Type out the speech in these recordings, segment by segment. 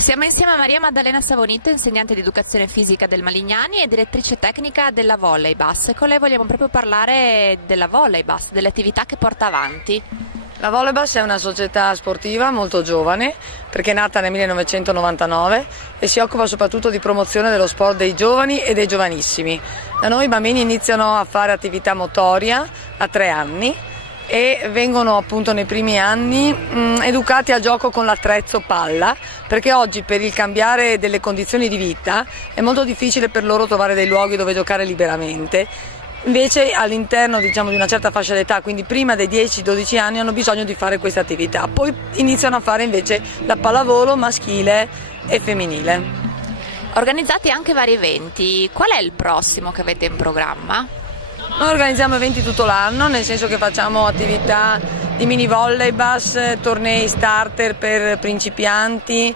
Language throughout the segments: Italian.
Siamo insieme a Maria Maddalena Savonito, insegnante di educazione fisica del Malignani e direttrice tecnica della Voleibus. E con lei vogliamo proprio parlare della Voleibus, delle attività che porta avanti. La Voleibus è una società sportiva molto giovane, perché è nata nel 1999 e si occupa soprattutto di promozione dello sport dei giovani e dei giovanissimi. Da noi i bambini iniziano a fare attività motoria a 3 anni e vengono appunto nei primi anni educati al gioco con l'attrezzo palla, perché oggi per il cambiare delle condizioni di vita è molto difficile per loro trovare dei luoghi dove giocare liberamente. Invece all'interno di una certa fascia d'età, quindi prima dei 10-12 anni, hanno bisogno di fare questa attività. Poi iniziano a fare invece la pallavolo maschile e femminile. Organizzati anche vari eventi, qual è il prossimo che avete in programma? Noi organizziamo eventi tutto l'anno, nel senso che facciamo attività di mini volleybus, tornei starter per principianti.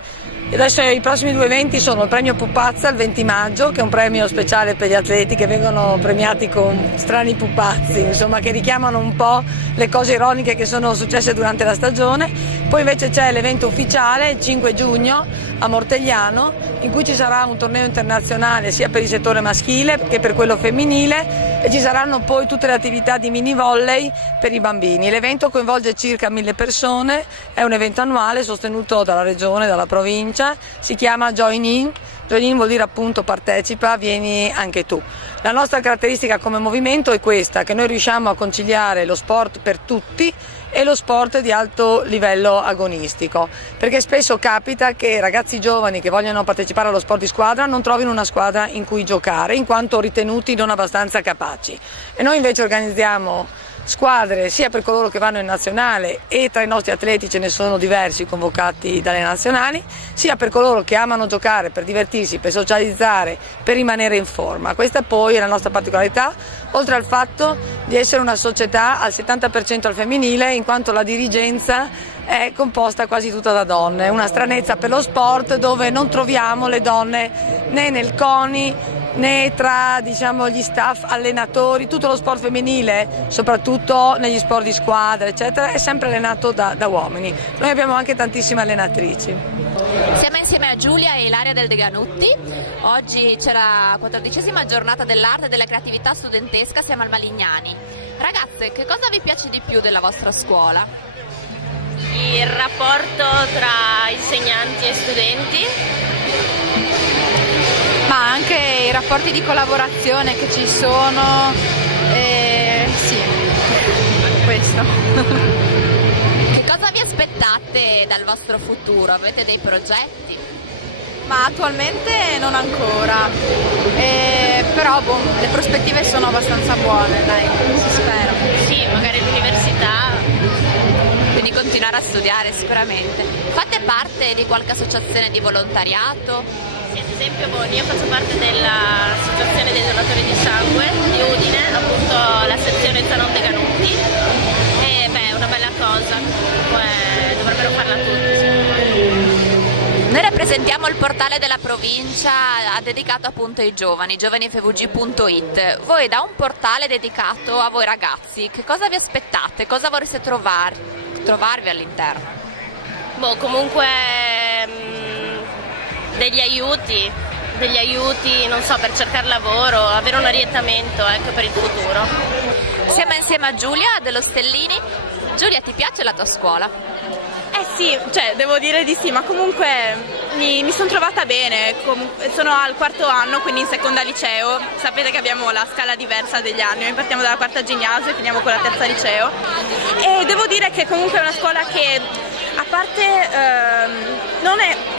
E adesso i prossimi 2 eventi sono il premio Pupazza il 20 maggio, che è un premio speciale per gli atleti che vengono premiati con strani pupazzi, insomma, che richiamano un po' le cose ironiche che sono successe durante la stagione. Poi invece c'è l'evento ufficiale il 5 giugno a Mortegliano, in cui ci sarà un torneo internazionale sia per il settore maschile che per quello femminile, e ci saranno poi tutte le attività di mini volley per i bambini. L'evento coinvolge circa 1000 persone, è un evento annuale sostenuto dalla regione, dalla provincia, si chiama Join In. Join In vuol dire appunto partecipa, vieni anche tu. La nostra caratteristica come movimento è questa, che noi riusciamo a conciliare lo sport per tutti e lo sport di alto livello agonistico, perché spesso capita che ragazzi giovani che vogliono partecipare allo sport di squadra non trovino una squadra in cui giocare, in quanto ritenuti non abbastanza capaci. E noi invece organizziamo squadre sia per coloro che vanno in nazionale, e tra i nostri atleti ce ne sono diversi convocati dalle nazionali, sia per coloro che amano giocare per divertirsi, per socializzare, per rimanere in forma. Questa poi è la nostra particolarità, oltre al fatto di essere una società al 70% al femminile, in quanto la dirigenza è composta quasi tutta da donne. È una stranezza per lo sport dove non troviamo le donne né nel CONI né tra gli staff allenatori. Tutto lo sport femminile, soprattutto negli sport di squadra eccetera, è sempre allenato da uomini. Noi abbiamo anche tantissime allenatrici. Siamo insieme a Giulia e Ilaria del Deganutti. Oggi c'è la 14ª giornata dell'arte e della creatività studentesca, siamo al Malignani. Ragazze, che cosa vi piace di più della vostra scuola? Il rapporto tra insegnanti e studenti, ma anche i rapporti di collaborazione che ci sono, sì, questo. Che cosa vi aspettate dal vostro futuro? Avete dei progetti? Ma attualmente non ancora, però le prospettive sono abbastanza buone, dai, si spera. sì, magari l'università. Quindi continuare a studiare sicuramente. Fate parte di qualche associazione di volontariato? Sì, ad esempio io faccio parte dell'associazione dei donatori di sangue di Udine, appunto la sezione Zanon Deganutti, e è una bella cosa, dovrebbero farla tutti secondo me. Noi rappresentiamo il portale della provincia dedicato appunto ai giovani, giovanifvg.it. Voi da un portale dedicato a voi ragazzi, che cosa vi aspettate? Cosa vorreste trovarvi all'interno? Comunque degli aiuti, non so, per cercare lavoro, avere un orientamento per il futuro. Siamo insieme a Giulia dello Stellini. Giulia, ti piace la tua scuola? Sì, devo dire di sì, ma comunque mi sono trovata bene. Sono al 4º anno, quindi in seconda liceo. Sapete che abbiamo la scala diversa degli anni, noi partiamo dalla 4ª ginnasio e finiamo con la 3ª liceo. E devo dire che comunque è una scuola che, a parte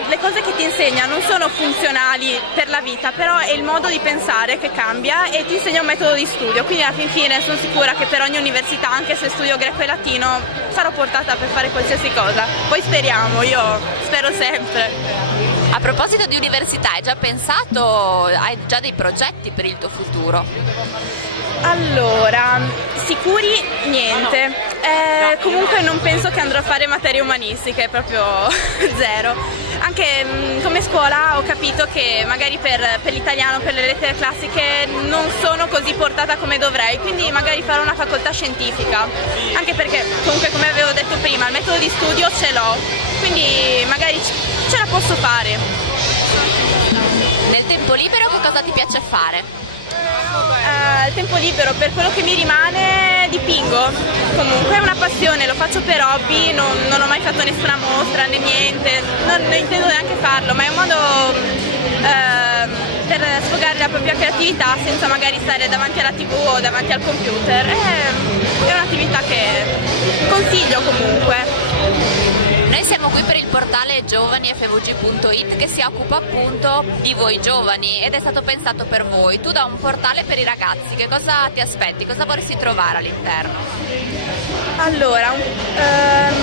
le cose che ti insegna non sono funzionali per la vita, però è il modo di pensare che cambia e ti insegna un metodo di studio, quindi alla fine sono sicura che per ogni università, anche se studio greco e latino, sarò portata per fare qualsiasi cosa. Poi speriamo, io spero sempre. A proposito di università, hai già pensato, hai già dei progetti per il tuo futuro? Allora, sicuri niente, comunque non penso che andrò a fare materie umanistiche, proprio zero. Anche come scuola ho capito che magari per l'italiano, per le lettere classiche non sono così portata come dovrei, quindi magari farò una facoltà scientifica, anche perché comunque, come avevo detto prima, il metodo di studio ce l'ho, quindi magari ce ce la posso fare. Nel tempo libero che cosa ti piace fare? Il tempo libero, per quello che mi rimane, dipingo. Comunque è una passione, lo faccio per hobby, non ho mai fatto nessuna mostra né niente, non intendo neanche farlo, ma è un modo per sfogare la propria creatività senza magari stare davanti alla TV o davanti al computer. È un'attività che consiglio comunque. Noi siamo qui per il portale giovanifvg.it che si occupa appunto di voi giovani ed è stato pensato per voi. Tu da un portale per i ragazzi, che cosa ti aspetti? Cosa vorresti trovare all'interno? Allora,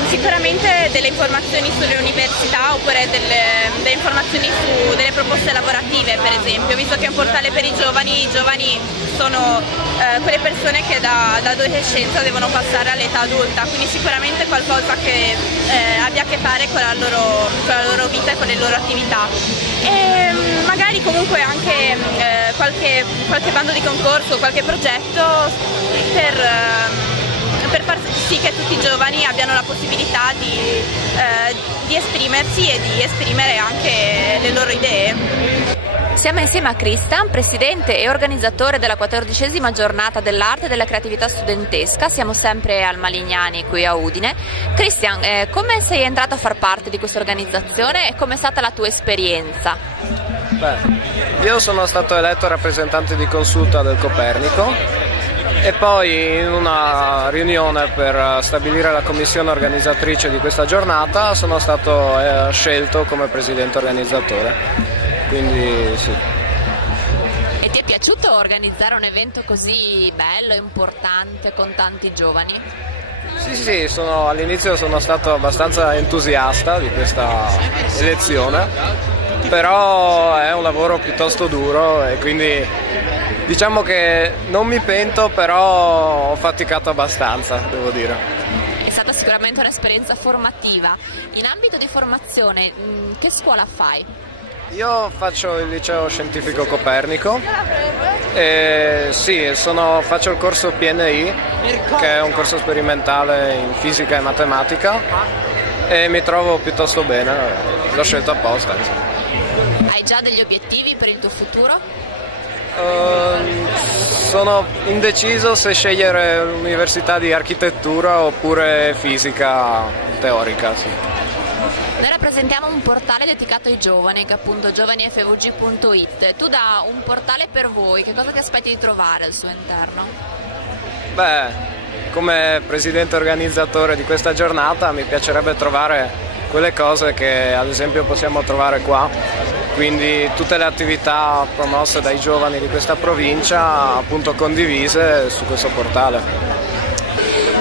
sicuramente delle informazioni sulle università oppure delle informazioni su delle proposte lavorative, per esempio, visto che è un portale per i giovani sono quelle persone che da adolescenza devono passare all'età adulta, quindi sicuramente qualcosa che abbia a che fare con la loro vita e con le loro attività. E magari comunque anche qualche bando di concorso, qualche progetto per far sì che tutti i giovani abbiano la possibilità di esprimersi e di esprimere anche le loro idee. Siamo insieme a Christian, presidente e organizzatore della 14ª giornata dell'arte e della creatività studentesca. Siamo sempre al Malignani qui a Udine. Christian, come sei entrato a far parte di questa organizzazione e com'è stata la tua esperienza? Io sono stato eletto rappresentante di consulta del Copernico e poi in una riunione per stabilire la commissione organizzatrice di questa giornata sono stato scelto come presidente organizzatore. Quindi sì. E ti è piaciuto organizzare un evento così bello e importante con tanti giovani? Sì, all'inizio sono stato abbastanza entusiasta di questa elezione, però è un lavoro piuttosto duro e quindi diciamo che non mi pento, però ho faticato abbastanza, devo dire. È stata sicuramente un'esperienza formativa. In ambito di formazione, che scuola fai? Io faccio il liceo scientifico Copernico e faccio il corso PNI, che è un corso sperimentale in fisica e matematica, e mi trovo piuttosto bene, l'ho scelto apposta. Hai già degli obiettivi per il tuo futuro? Sono indeciso se scegliere l'università di architettura oppure fisica teorica. Sì. Noi rappresentiamo un portale dedicato ai giovani, che è appunto giovanifvg.it. Tu da un portale per voi, che cosa ti aspetti di trovare al suo interno? Come presidente organizzatore di questa giornata mi piacerebbe trovare quelle cose che ad esempio possiamo trovare qua, quindi tutte le attività promosse dai giovani di questa provincia appunto condivise su questo portale.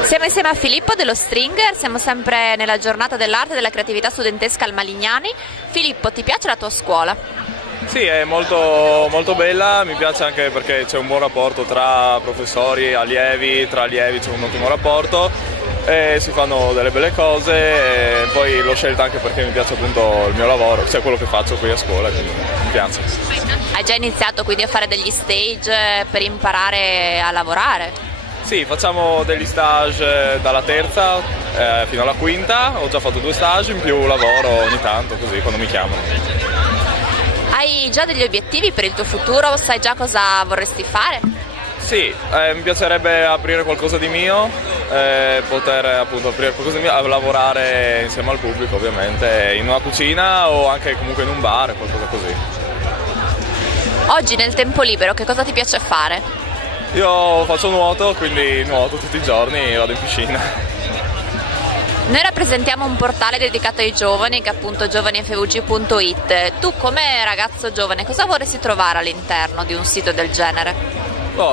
Siamo insieme a Filippo dello Stringer, siamo sempre nella giornata dell'arte e della creatività studentesca al Malignani. Filippo, ti piace la tua scuola? Sì, è molto, molto bella, mi piace anche perché c'è un buon rapporto tra professori e allievi, tra allievi c'è un ottimo rapporto e si fanno delle belle cose e poi l'ho scelta anche perché mi piace appunto il mio lavoro, cioè quello che faccio qui a scuola, quindi mi piace. Hai già iniziato quindi a fare degli stage per imparare a lavorare? Sì, facciamo degli stage dalla terza fino alla quinta, ho già fatto 2 stage, in più lavoro ogni tanto così quando mi chiamano. Hai già degli obiettivi per il tuo futuro? Sai già cosa vorresti fare? Sì, mi piacerebbe aprire qualcosa di mio, poter appunto aprire qualcosa di mio, lavorare insieme al pubblico ovviamente, in una cucina o anche comunque in un bar, qualcosa così. Oggi nel tempo libero che cosa ti piace fare? Io faccio nuoto, quindi nuoto tutti i giorni e vado in piscina. Noi rappresentiamo un portale dedicato ai giovani che è appunto giovanifvg.it. Tu come ragazzo giovane cosa vorresti trovare all'interno di un sito del genere?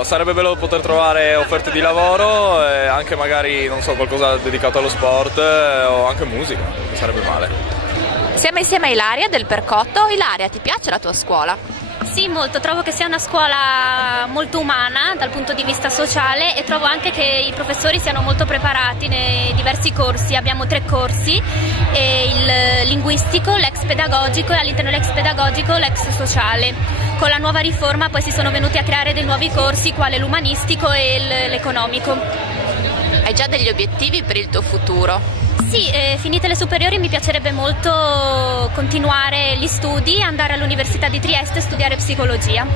Sarebbe bello poter trovare offerte di lavoro e anche magari, non so, qualcosa dedicato allo sport o anche musica, non sarebbe male. Siamo insieme a Ilaria del Percotto. Ilaria, ti piace la tua scuola? Sì, molto, trovo che sia una scuola molto umana dal punto di vista sociale e trovo anche che i professori siano molto preparati nei diversi corsi. Abbiamo 3 corsi, il linguistico, l'ex pedagogico e all'interno dell'ex pedagogico l'ex sociale. Con la nuova riforma poi si sono venuti a creare dei nuovi corsi quale l'umanistico e l'economico. Hai già degli obiettivi per il tuo futuro? Sì, finite le superiori mi piacerebbe molto continuare gli studi, andare all'Università di Trieste e studiare psicologia.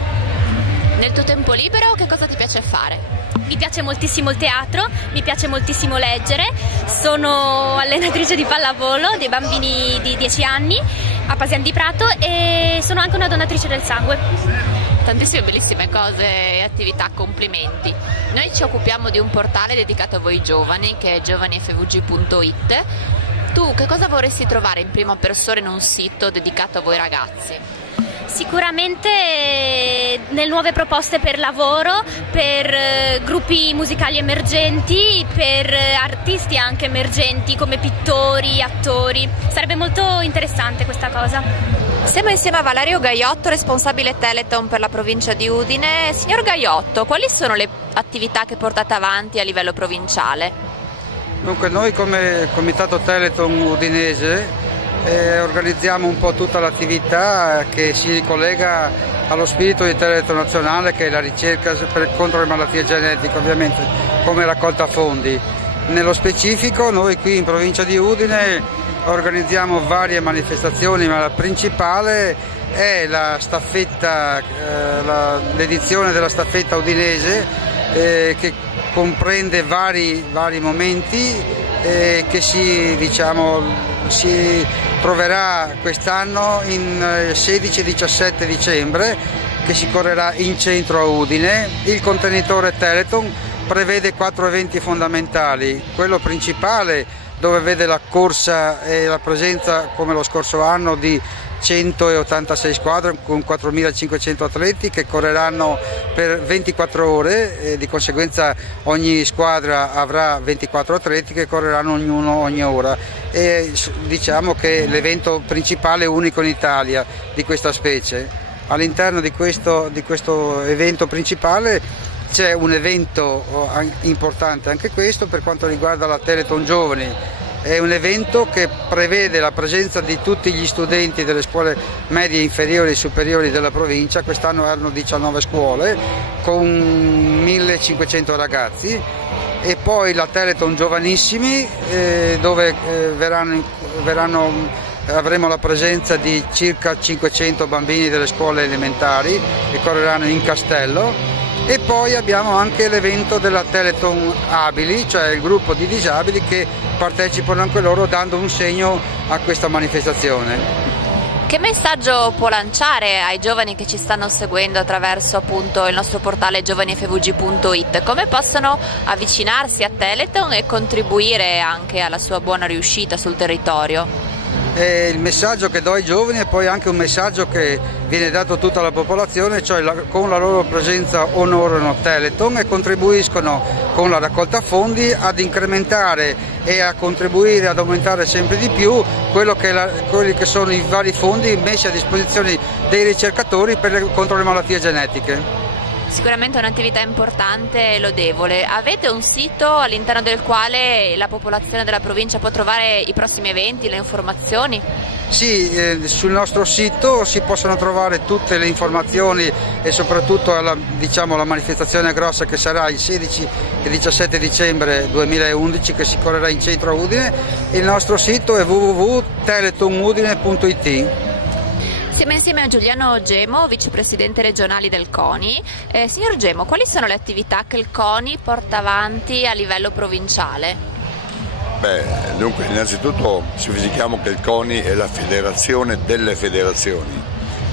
Nel tuo tempo libero che cosa ti piace fare? Mi piace moltissimo il teatro, mi piace moltissimo leggere, sono allenatrice di pallavolo dei bambini di 10 anni a Pasian di Prato e sono anche una donatrice del sangue. Tantissime bellissime cose e attività, complimenti. Noi ci occupiamo di un portale dedicato a voi giovani che è giovanifvg.it. Tu che cosa vorresti trovare in prima persona in un sito dedicato a voi ragazzi? Sicuramente nelle nuove proposte per lavoro, per gruppi musicali emergenti, per artisti anche emergenti come pittori, attori. Sarebbe molto interessante questa cosa. Siamo insieme a Valerio Gaiotto, responsabile Teleton per la provincia di Udine. Signor Gaiotto, quali sono le attività che portate avanti a livello provinciale? Dunque noi come Comitato Teleton Udinese organizziamo un po' tutta l'attività che si collega allo spirito di Teleton Nazionale, che è la ricerca contro le malattie genetiche, ovviamente come raccolta fondi. Nello specifico noi qui in provincia di Udine organizziamo varie manifestazioni, ma la principale è la staffetta, l'edizione della staffetta udinese che comprende vari momenti che si troverà quest'anno in 16 e 17 dicembre, che si correrà in centro a Udine. Il contenitore Teleton prevede 4 eventi fondamentali. Quello principale, dove vede la corsa e la presenza, come lo scorso anno, di 186 squadre con 4.500 atleti che correranno per 24 ore e di conseguenza ogni squadra avrà 24 atleti che correranno ognuno ogni ora, e diciamo che l'evento principale è unico in Italia di questa specie. All'interno di questo evento principale c'è un evento importante anche questo per quanto riguarda la Teleton Giovani. È un evento che prevede la presenza di tutti gli studenti delle scuole medie, inferiori e superiori della provincia. Quest'anno erano 19 scuole con 1500 ragazzi, e poi la Teleton Giovanissimi dove avremo la presenza di circa 500 bambini delle scuole elementari che correranno in castello. E poi abbiamo anche l'evento della Teleton Abili, cioè il gruppo di disabili che partecipano anche loro dando un segno a questa manifestazione. Che messaggio può lanciare ai giovani che ci stanno seguendo attraverso appunto il nostro portale giovanifvg.it? Come possono avvicinarsi a Teleton e contribuire anche alla sua buona riuscita sul territorio? Il messaggio che do ai giovani è poi anche un messaggio che viene dato a tutta la popolazione, cioè con la loro presenza onorano Teleton e contribuiscono con la raccolta fondi ad incrementare e a contribuire ad aumentare sempre di più quelli che sono i vari fondi messi a disposizione dei ricercatori contro le malattie genetiche. Sicuramente è un'attività importante e lodevole. Avete un sito all'interno del quale la popolazione della provincia può trovare i prossimi eventi, le informazioni? Sì, sul nostro sito si possono trovare tutte le informazioni e soprattutto la manifestazione grossa che sarà il 16 e 17 dicembre 2011 che si correrà in centro a Udine. Il nostro sito è www.teletonudine.it. Siamo insieme a Giuliano Gemo, vicepresidente regionale del CONI. Signor Gemo, quali sono le attività che il CONI porta avanti a livello provinciale? Dunque, innanzitutto specifichiamo che il CONI è la federazione delle federazioni,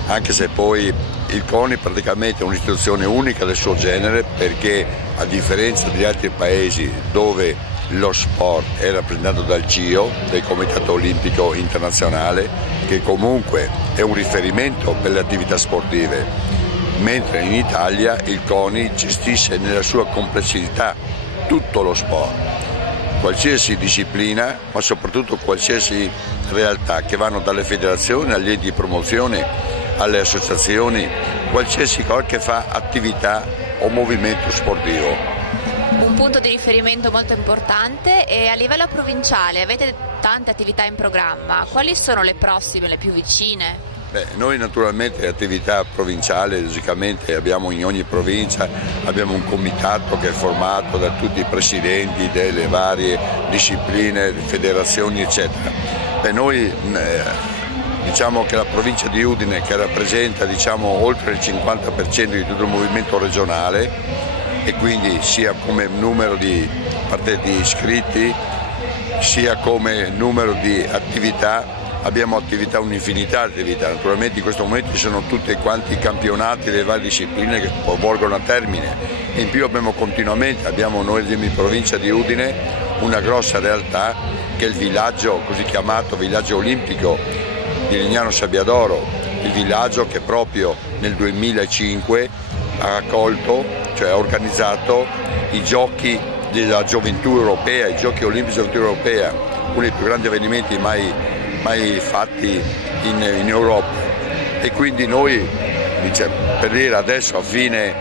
anche se poi il CONI praticamente è un'istituzione unica del suo genere, perché a differenza di altri paesi dove lo sport è rappresentato dal CIO, del Comitato Olimpico Internazionale, che comunque è un riferimento per le attività sportive, mentre in Italia il CONI gestisce nella sua complessità tutto lo sport, qualsiasi disciplina, ma soprattutto qualsiasi realtà che vanno dalle federazioni agli enti di promozione, alle associazioni, qualsiasi cosa che fa attività o movimento sportivo. Un punto di riferimento molto importante. E a livello provinciale avete tante attività in programma, quali sono le prossime, le più vicine? Noi naturalmente attività provinciale, logicamente abbiamo in ogni provincia abbiamo un comitato che è formato da tutti i presidenti delle varie discipline, federazioni eccetera. Noi diciamo che la provincia di Udine, che rappresenta oltre il 50% di tutto il movimento regionale, e quindi sia come numero di iscritti sia come numero di attività, abbiamo un'infinità di attività. Naturalmente in questo momento ci sono tutti quanti i campionati delle varie discipline che volgono a termine, e in più abbiamo noi in provincia di Udine una grossa realtà che è il villaggio, così chiamato villaggio olimpico di Lignano Sabbiadoro, il villaggio che proprio nel 2005 ha organizzato i giochi della gioventù europea, i giochi olimpici della gioventù europea, uno dei più grandi avvenimenti mai fatti in Europa. E quindi noi, per dire adesso a fine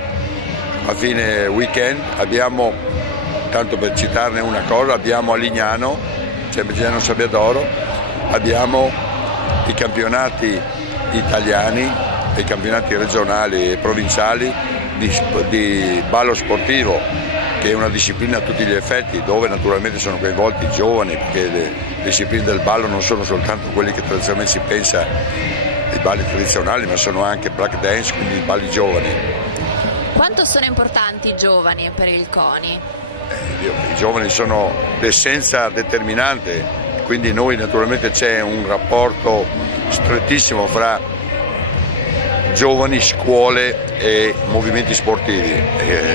weekend, abbiamo, tanto per citarne una cosa, abbiamo a Lignano, sempre Lignano Sabbiadoro, abbiamo i campionati italiani, i campionati regionali e provinciali di ballo sportivo, che è una disciplina a tutti gli effetti, dove naturalmente sono coinvolti i giovani, perché le discipline del ballo non sono soltanto quelli che tradizionalmente si pensa ai balli tradizionali, ma sono anche break dance, quindi i balli giovani. Quanto sono importanti i giovani per il CONI? I giovani sono l'essenza determinante, quindi noi naturalmente c'è un rapporto strettissimo fra giovani, scuole e movimenti sportivi.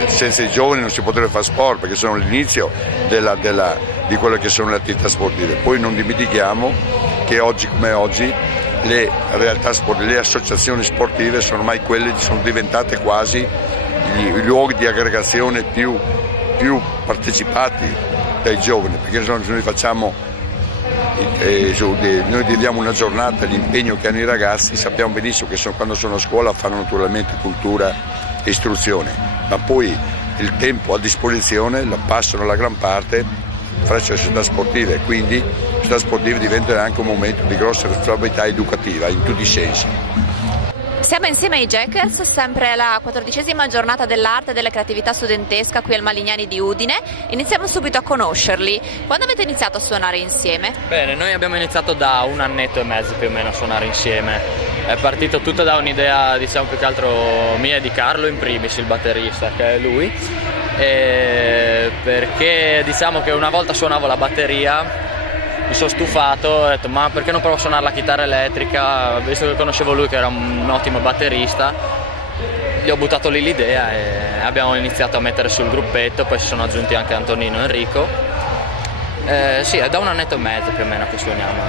Senza i giovani non si potrebbe fare sport, perché sono l'inizio di quelle che sono le attività sportive. Poi non dimentichiamo che oggi come oggi le realtà sportive, le associazioni sportive sono ormai sono diventate quasi i luoghi di aggregazione più partecipati dai giovani, perché noi facciamo noi diamo una giornata all'impegno che hanno i ragazzi, sappiamo benissimo che quando sono a scuola fanno naturalmente cultura e istruzione, ma poi il tempo a disposizione lo passano la gran parte fra le società sportive, quindi le società sportive diventano anche un momento di grossa responsabilità educativa in tutti i sensi. Siamo insieme ai Jackers, sempre alla 14ª giornata dell'arte e della creatività studentesca qui al Malignani di Udine. Iniziamo subito a conoscerli. Quando avete iniziato a suonare insieme? Bene, noi abbiamo iniziato da 1 annetto e mezzo più o meno a suonare insieme. È partito tutto da un'idea, diciamo più che altro mia e di Carlo in primis, il batterista, che è lui. Perché diciamo che una volta suonavo la batteria, mi sono stufato, ho detto ma perché non provo a suonare la chitarra elettrica, visto che conoscevo lui che era un ottimo batterista, gli ho buttato lì l'idea e abbiamo iniziato a mettere sul gruppetto, poi si sono aggiunti anche Antonino e Enrico. Sì, è da 1 annetto e mezzo più o meno che suoniamo.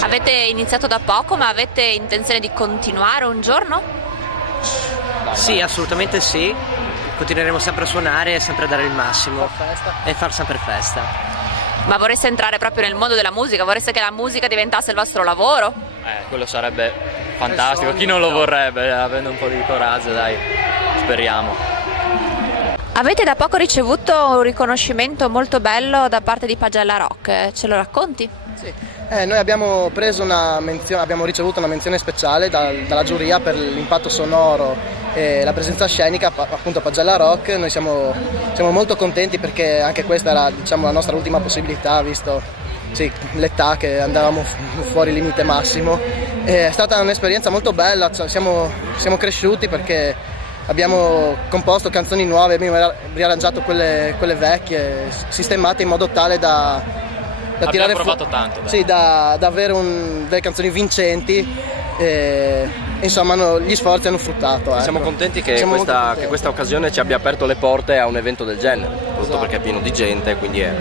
Avete iniziato da poco, ma avete intenzione di continuare un giorno? Sì, assolutamente sì, continueremo sempre a suonare, sempre a dare il massimo e far sempre festa. Ma vorreste entrare proprio nel mondo della musica? Vorreste che la musica diventasse il vostro lavoro? Quello sarebbe fantastico, chi non lo vorrebbe, avendo un po' di coraggio, dai, speriamo. Avete da poco ricevuto un riconoscimento molto bello da parte di Pagella Rock, ce lo racconti? Sì, noi abbiamo ricevuto una menzione speciale dalla giuria per l'impatto sonoro e la presenza scenica appunto a Pagella Rock. Noi siamo molto contenti perché anche questa era la nostra ultima possibilità, visto l'età che andavamo fuori limite massimo. È stata un'esperienza molto bella, siamo cresciuti perché abbiamo composto canzoni nuove, abbiamo riarrangiato quelle vecchie, sistemate in modo tale da tirare provato tanto. Sì, da avere delle canzoni vincenti. Insomma gli sforzi hanno fruttato. Siamo contenti che questa occasione ci abbia aperto le porte a un evento del genere, soprattutto perché è pieno di gente, quindi è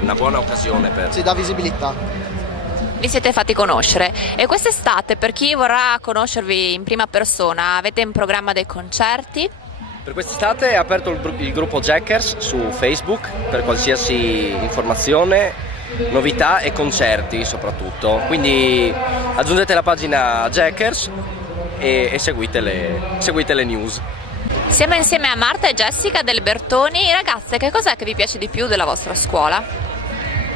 una buona occasione per... Sì, dà visibilità. Vi siete fatti conoscere e quest'estate, per chi vorrà conoscervi in prima persona, avete in programma dei concerti? Per quest'estate è aperto il gruppo Jackers su Facebook per qualsiasi informazione, novità e concerti soprattutto, quindi aggiungete la pagina Jackers e seguite le news. Siamo insieme a Marta e Jessica del Bertoni. Ragazze, che cos'è che vi piace di più della vostra scuola?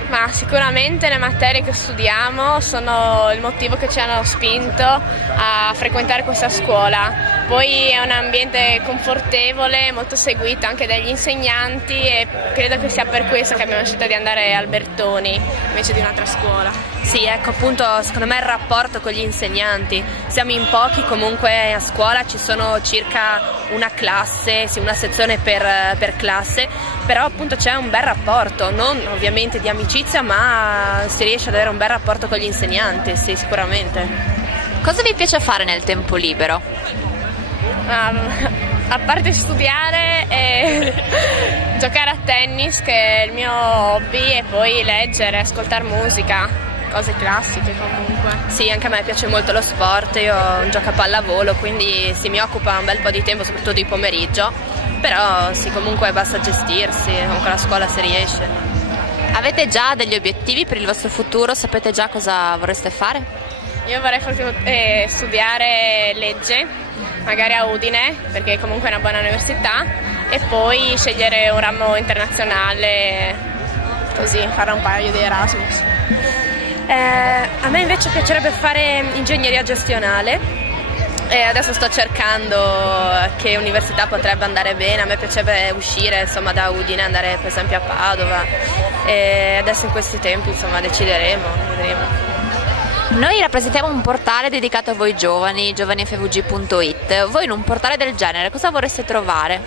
Ma sicuramente le materie che studiamo sono il motivo che ci hanno spinto a frequentare questa scuola. Poi è un ambiente confortevole, molto seguito anche dagli insegnanti e credo che sia per questo che abbiamo scelto di andare al Bertoni invece di un'altra scuola. Sì, ecco appunto secondo me il rapporto con gli insegnanti. Siamo in pochi comunque a scuola, ci sono circa una classe, sì, una sezione per classe, però appunto c'è un bel rapporto, non ovviamente di amicizia, ma si riesce ad avere un bel rapporto con gli insegnanti, sì, sicuramente. Cosa vi piace fare nel tempo libero? A parte studiare e giocare a tennis, che è il mio hobby, e poi leggere, ascoltare musica, cose classiche comunque. Sì, anche a me piace molto lo sport, io gioco a pallavolo, quindi si mi occupa un bel po' di tempo, soprattutto di pomeriggio, però sì, comunque basta gestirsi, con la scuola si riesce. Avete già degli obiettivi per il vostro futuro? Sapete già cosa vorreste fare? Io vorrei studiare legge, magari a Udine, perché comunque è una buona università, e poi scegliere un ramo internazionale, così fare un paio di Erasmus. A me invece piacerebbe fare ingegneria gestionale e adesso sto cercando che università potrebbe andare bene. A me piacerebbe uscire insomma da Udine, andare per esempio a Padova, e adesso in questi tempi insomma decideremo, vedremo. Noi rappresentiamo un portale dedicato a voi giovani, giovanifvg.it. Voi in un portale del genere cosa vorreste trovare?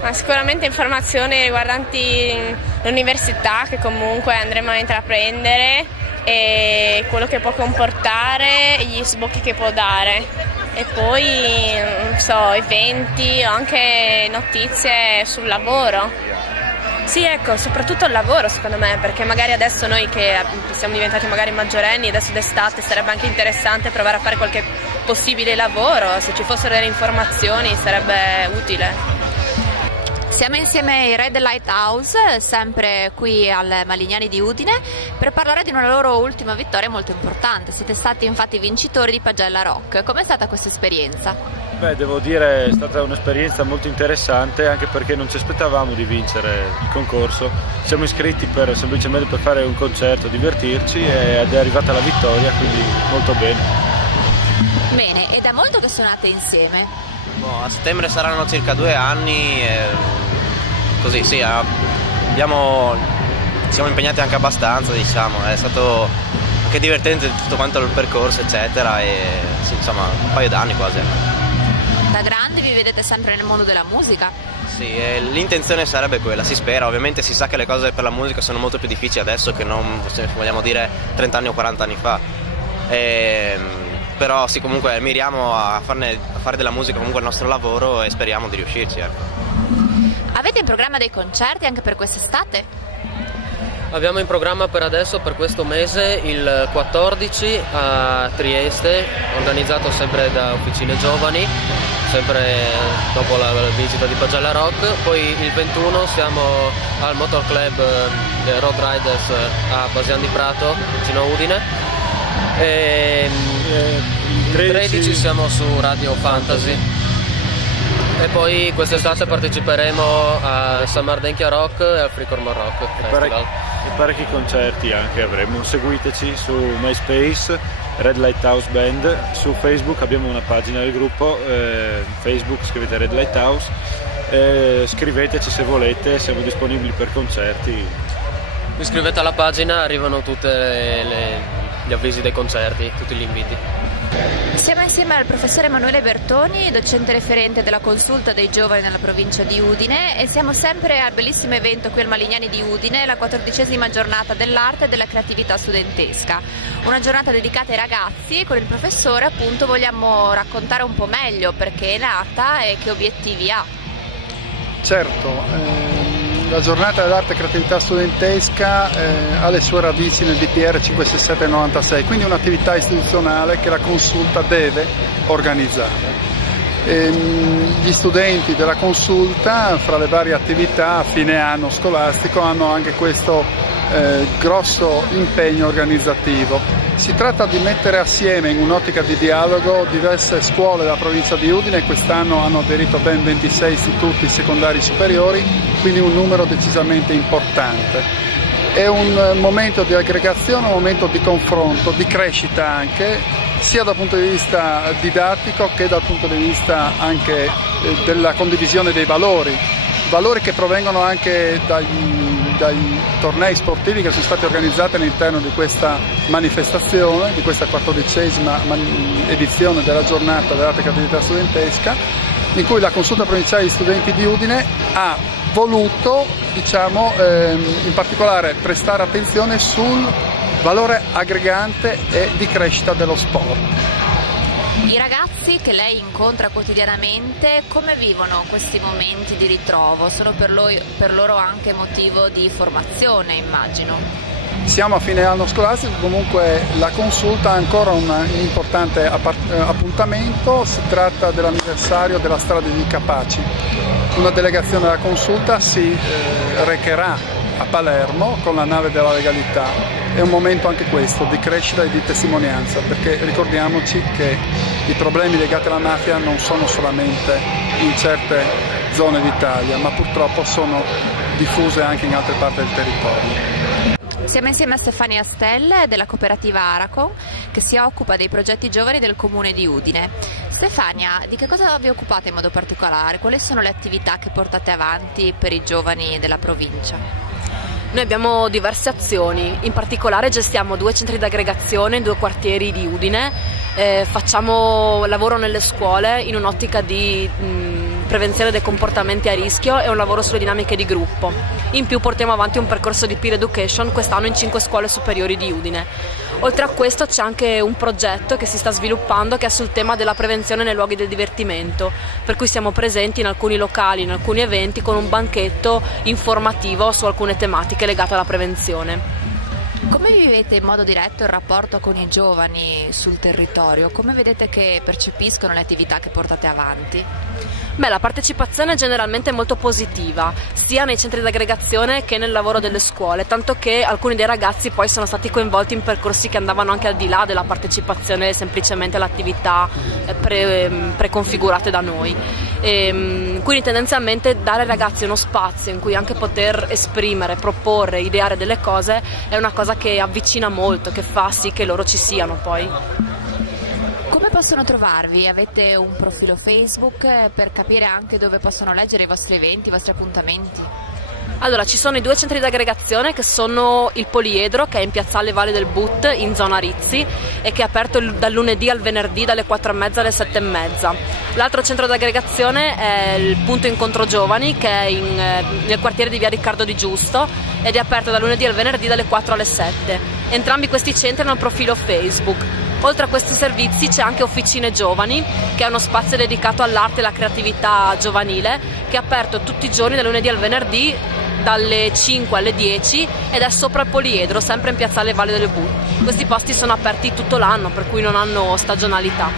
Ma sicuramente informazioni riguardanti l'università che comunque andremo a intraprendere e quello che può comportare e gli sbocchi che può dare. E poi, non so, eventi o anche notizie sul lavoro. Sì, ecco, soprattutto il lavoro secondo me, perché magari adesso noi che siamo diventati magari maggiorenni, adesso d'estate sarebbe anche interessante provare a fare qualche possibile lavoro, se ci fossero delle informazioni sarebbe utile. Siamo insieme ai Red Lighthouse, sempre qui al Malignani di Udine, per parlare di una loro ultima vittoria molto importante. Siete stati infatti vincitori di Pagella Rock. Com'è stata questa esperienza? Beh, devo dire è stata un'esperienza molto interessante, anche perché non ci aspettavamo di vincere il concorso. Siamo iscritti semplicemente per fare un concerto, divertirci, ed è arrivata la vittoria, quindi molto bene. Bene, ed è molto che suonate insieme? A settembre saranno circa 2 anni, così sì, siamo impegnati anche abbastanza, diciamo, è stato anche divertente tutto quanto il percorso eccetera, e sì, insomma un paio d'anni quasi. Da grandi vi vedete sempre nel mondo della musica? Sì, l'intenzione sarebbe quella, si spera, ovviamente si sa che le cose per la musica sono molto più difficili adesso che non, se vogliamo dire, 30 anni o 40 anni fa. Però sì, comunque miriamo a fare della musica comunque il nostro lavoro e speriamo di riuscirci. Ecco. Avete in programma dei concerti anche per quest'estate? Abbiamo in programma per adesso, per questo mese, il 14 a Trieste, organizzato sempre da Officine Giovani, sempre dopo la visita di Pagella Rock. Poi il 21 siamo al Motor Club Road Riders a Basian di Prato, vicino a Udine. E il 13 siamo su Radio Fantasy. E poi quest'estate parteciperemo a San Mardenchia Rock e al Freecorner Rock Festival. E parecchi concerti anche avremo. Seguiteci su MySpace, Red Lighthouse Band. Su Facebook abbiamo una pagina del gruppo, Facebook scrivete Red Lighthouse, scriveteci se volete, siamo disponibili per concerti. Iscrivete alla pagina, arrivano tutti gli avvisi dei concerti, tutti gli inviti. Siamo insieme al professore Emanuele Bertoni, docente referente della consulta dei giovani nella provincia di Udine, e siamo sempre al bellissimo evento qui al Malignani di Udine, la 14ª giornata dell'arte e della creatività studentesca. Una giornata dedicata ai ragazzi, e con il professore appunto vogliamo raccontare un po' meglio perché è nata e che obiettivi ha. Certo, la giornata dell'arte e creatività studentesca ha le sue radici nel DPR 567 96, quindi un'attività istituzionale che la consulta deve organizzare. Gli studenti della consulta, fra le varie attività a fine anno scolastico, hanno anche questo grosso impegno organizzativo. Si tratta di mettere assieme in un'ottica di dialogo diverse scuole della provincia di Udine. Quest'anno hanno aderito ben 26 istituti secondari superiori, quindi un numero decisamente importante. È un momento di aggregazione, un momento di confronto, di crescita anche, sia dal punto di vista didattico che dal punto di vista anche della condivisione dei valori che provengono anche dai tornei sportivi che sono stati organizzati all'interno di questa manifestazione, di questa 14ª edizione della giornata dell'arte e creatività studentesca, in cui la Consulta Provinciale di Studenti di Udine ha voluto, in particolare prestare attenzione sul valore aggregante e di crescita dello sport. I ragazzi che lei incontra quotidianamente, come vivono questi momenti di ritrovo? Sono per loro anche motivo di formazione, immagino. Siamo a fine anno scolastico, comunque la consulta ha ancora un importante appuntamento, si tratta dell'anniversario della strada di Capaci. Una delegazione della consulta si recherà a Palermo con la nave della legalità. È un momento anche questo di crescita e di testimonianza, perché ricordiamoci che i problemi legati alla mafia non sono solamente in certe zone d'Italia, ma purtroppo sono diffuse anche in altre parti del territorio. Siamo insieme a Stefania Stelle della cooperativa Aracon, che si occupa dei progetti giovani del comune di Udine. Stefania, di che cosa vi occupate in modo particolare? Quali sono le attività che portate avanti per i giovani della provincia? Noi abbiamo diverse azioni, in particolare gestiamo 2 centri d'aggregazione in 2 quartieri di Udine, facciamo lavoro nelle scuole in un'ottica di prevenzione dei comportamenti a rischio e un lavoro sulle dinamiche di gruppo. In più portiamo avanti un percorso di peer education quest'anno in 5 scuole superiori di Udine. Oltre a questo c'è anche un progetto che si sta sviluppando che è sul tema della prevenzione nei luoghi del divertimento, per cui siamo presenti in alcuni locali, in alcuni eventi con un banchetto informativo su alcune tematiche legate alla prevenzione. Come vivete in modo diretto il rapporto con i giovani sul territorio? Come vedete che percepiscono le attività che portate avanti? La partecipazione è generalmente molto positiva, sia nei centri d'aggregazione che nel lavoro delle scuole, tanto che alcuni dei ragazzi poi sono stati coinvolti in percorsi che andavano anche al di là della partecipazione semplicemente alle attività preconfigurate da noi. Quindi tendenzialmente dare ai ragazzi uno spazio in cui anche poter esprimere, proporre, ideare delle cose è una cosa che avvicina molto, che fa sì che loro ci siano poi. Come possono trovarvi? Avete un profilo Facebook per capire anche dove possono leggere i vostri eventi, i vostri appuntamenti? Allora, ci sono i 2 centri d'aggregazione che sono il Poliedro, che è in piazzale Valle del But in zona Rizzi e che è aperto dal lunedì al venerdì dalle 4:30 alle 7:30. L'altro centro d'aggregazione è il Punto Incontro Giovani, che è nel quartiere di via Riccardo Di Giusto ed è aperto dal lunedì al venerdì dalle 4 alle 7. Entrambi questi centri hanno un profilo Facebook. Oltre a questi servizi c'è anche Officine Giovani, che è uno spazio dedicato all'arte e alla creatività giovanile, che è aperto tutti i giorni dal lunedì al venerdì dalle 5 alle 10 ed è sopra il Poliedro, sempre in piazzale Valle del But. Questi posti sono aperti tutto l'anno, per cui non hanno stagionalità.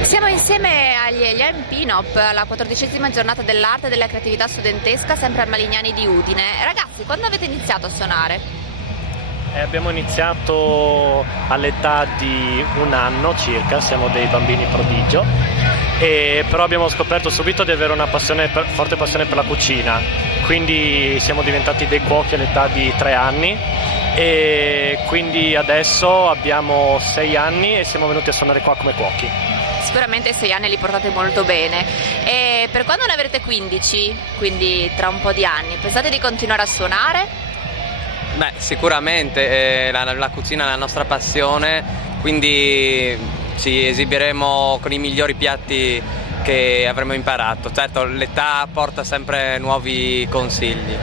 Siamo insieme agli Pinop alla 14ª giornata dell'arte e della creatività studentesca, sempre al Malignani di Udine. Ragazzi, quando avete iniziato a suonare? Abbiamo iniziato all'età di 1 anno circa, siamo dei bambini prodigio, però abbiamo scoperto subito di avere una forte passione per la cucina, quindi siamo diventati dei cuochi all'età di 3 anni e quindi adesso abbiamo 6 anni e siamo venuti a suonare qua come cuochi. Sicuramente 6 anni li portate molto bene. E per quando ne avrete 15, quindi tra un po' di anni, pensate di continuare a suonare? Sicuramente la cucina è la nostra passione, quindi ci esibiremo con i migliori piatti che avremo imparato. Certo, l'età porta sempre nuovi consigli.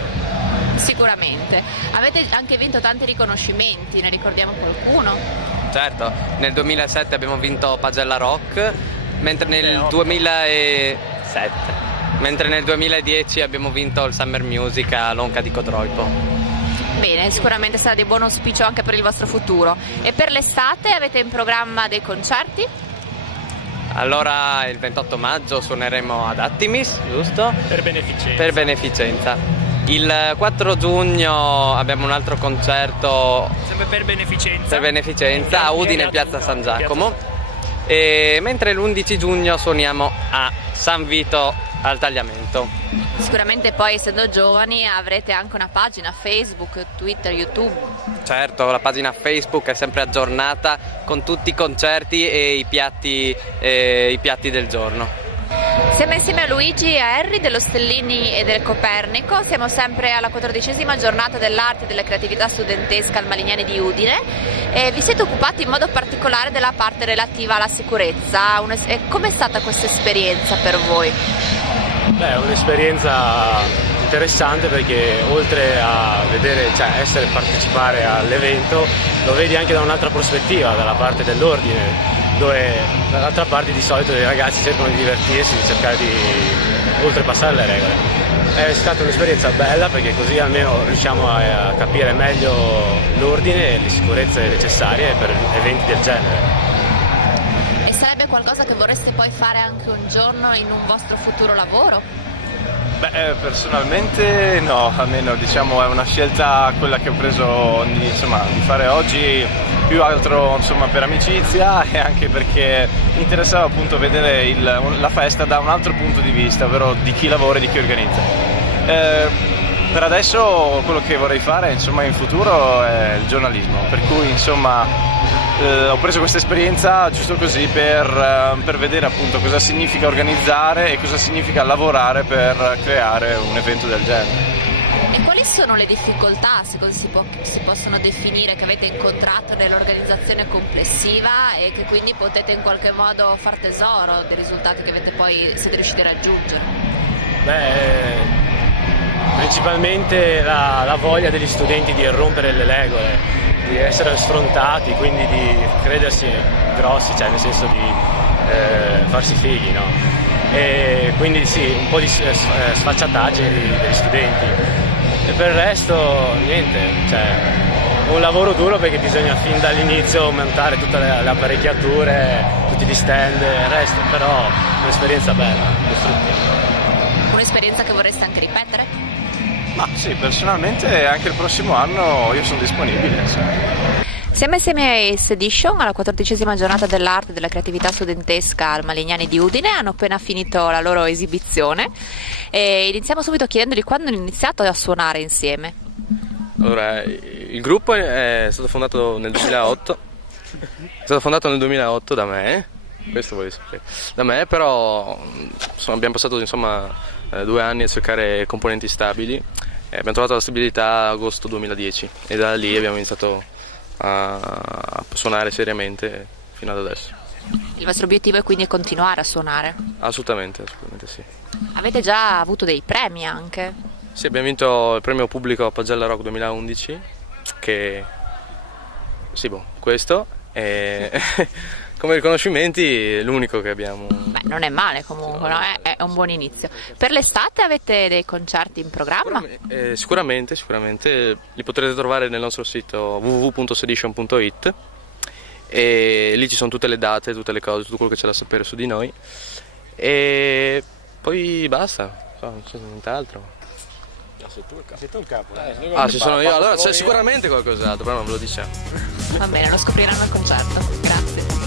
Sicuramente. Avete anche vinto tanti riconoscimenti, ne ricordiamo qualcuno? Certo, nel 2007 abbiamo vinto Pagella Rock, mentre nel 2010 abbiamo vinto il Summer Music a Lonca di Codroipo. Bene, sicuramente sarà di buon auspicio anche per il vostro futuro. E per l'estate avete in programma dei concerti? Allora il 28 maggio suoneremo ad Attimis, giusto? Per beneficenza. Per beneficenza. Il 4 giugno abbiamo un altro concerto sempre per beneficenza a Udine in piazza San Giacomo. E mentre l'11 giugno suoniamo a San Vito al tagliamento. Sicuramente poi, essendo giovani, avrete anche una pagina Facebook, Twitter, YouTube. Certo, la pagina Facebook è sempre aggiornata con tutti i concerti e i piatti del giorno. Siamo insieme a Luigi e a Harry dello Stellini e del Copernico, siamo sempre alla 14ª giornata dell'arte e della creatività studentesca al Malignani di Udine e vi siete occupati in modo particolare della parte relativa alla sicurezza. Com'è stata questa esperienza per voi? Beh, è un'esperienza interessante perché oltre a vedere, partecipare all'evento, lo vedi anche da un'altra prospettiva, dalla parte dell'ordine, dove dall'altra parte di solito i ragazzi cercano di divertirsi, di cercare di oltrepassare le regole. È stata un'esperienza bella perché così almeno riusciamo a capire meglio l'ordine e le sicurezze necessarie per eventi del genere. E sarebbe qualcosa che vorreste poi fare anche un giorno in un vostro futuro lavoro? Beh, personalmente no, almeno è una scelta quella che ho preso di fare oggi, più altro per amicizia e anche perché mi interessava appunto vedere la festa da un altro punto di vista, ovvero di chi lavora e di chi organizza. Per adesso quello che vorrei fare in futuro è il giornalismo, per cui ho preso questa esperienza giusto così per vedere appunto cosa significa organizzare e cosa significa lavorare per creare un evento del genere. E quali sono le difficoltà, se così si possono definire, che avete incontrato nell'organizzazione complessiva e che quindi potete in qualche modo far tesoro dei risultati che siete riusciti a raggiungere? Principalmente la voglia degli studenti di rompere le regole, di essere sfrontati, quindi di credersi grossi, nel senso di farsi fighi, no? E quindi sì, un po' di sfacciataggine degli studenti. E per il resto niente, un lavoro duro perché bisogna fin dall'inizio montare tutte le apparecchiature, tutti gli stand e il resto, però un'esperienza bella, costruttiva. Un'esperienza che vorreste anche ripetere? Ma sì, personalmente anche il prossimo anno io sono disponibile. Siamo insieme a Ace Edition alla 14ª giornata dell'arte e della creatività studentesca al Malignani di Udine, hanno appena finito la loro esibizione e iniziamo subito chiedendogli quando hanno iniziato a suonare insieme. Allora, il gruppo è stato fondato nel 2008, da me, questo volevo sapere, da me, però abbiamo passato 2 anni a cercare componenti stabili e abbiamo trovato la stabilità agosto 2010 e da lì abbiamo iniziato a suonare seriamente fino ad adesso. Il vostro obiettivo è quindi continuare a suonare? Assolutamente sì. Avete già avuto dei premi anche? Sì, abbiamo vinto il premio pubblico a Pagella Rock 2011 questo e come riconoscimenti l'unico che abbiamo. Beh, non è male comunque, no? È un buon inizio. Per l'estate avete dei concerti in programma? Sicuramente, li potrete trovare nel nostro sito www.sedition.it e lì ci sono tutte le date, tutte le cose, tutto quello che c'è da sapere su di noi e poi basta, non c'è nient'altro. Sei tu il capo. Ci sono io, allora c'è sicuramente qualcos'altro, però non ve lo diciamo. Va bene, lo scopriranno al concerto. Grazie.